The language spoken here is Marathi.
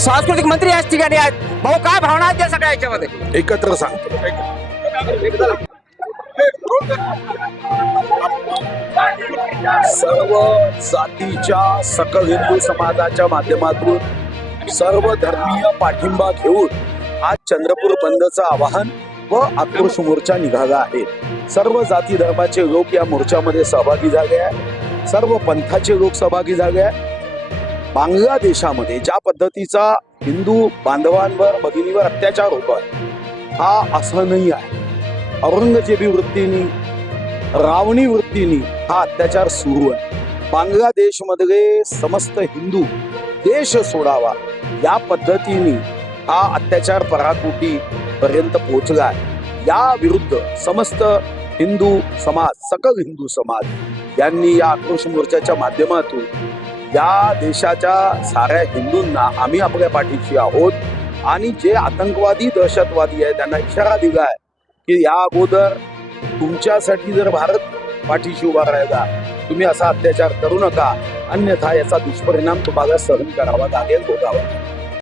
सांस्कृतिक मंत्री याच ठिकाणी आहेत. भाऊ काय भावना आहेत त्या सगळ्या याच्यामध्ये? एकत्र सांगतो. सर्व जातीच्या सकल हिंदू समाजाच्या माध्यमातून सर्व धर्मीय पाठिंबा घेऊन आज चंद्रपूर बंदचं आवाहन व आक्रोश मोर्चा निघाला आहे. सर्व जाती धर्माचे लोक या मोर्चामध्ये सहभागी झाले आहे सर्व पंथाचे लोक सहभागी झाले आहे बांगलादेशामध्ये ज्या पद्धतीचा हिंदू बांधवांवर भगिनीवर अत्याचार होतोय हा असं नाही आहे. औरंगजेबी वृत्तीने रावणी वृत्तीने हा अत्याचार सुरू आहे. बांगलादेशमधले समस्त हिंदू देश सोडावा या पद्धतीने हा अत्याचार पराकोटी पर्यंत पोहोचला आहे. या विरुद्ध समस्त हिंदू समाज सकल हिंदू समाज यांनी या आक्रोश मोर्चाच्या माध्यमातून या देशाच्या साऱ्या हिंदूंना आम्ही आपल्या पाठीशी आहोत आणि जे आतंकवादी दहशतवादी आहे त्यांना इशारा दिला आहे की या अगोदर तुमच्यासाठी जर भारत पाठीशी उभा राहिला तुम्ही असा अत्याचार करू नका अन्यथा याचा दुष्परिणाम तुम्हाला सहन करावा लागेल भोगावा लागेल.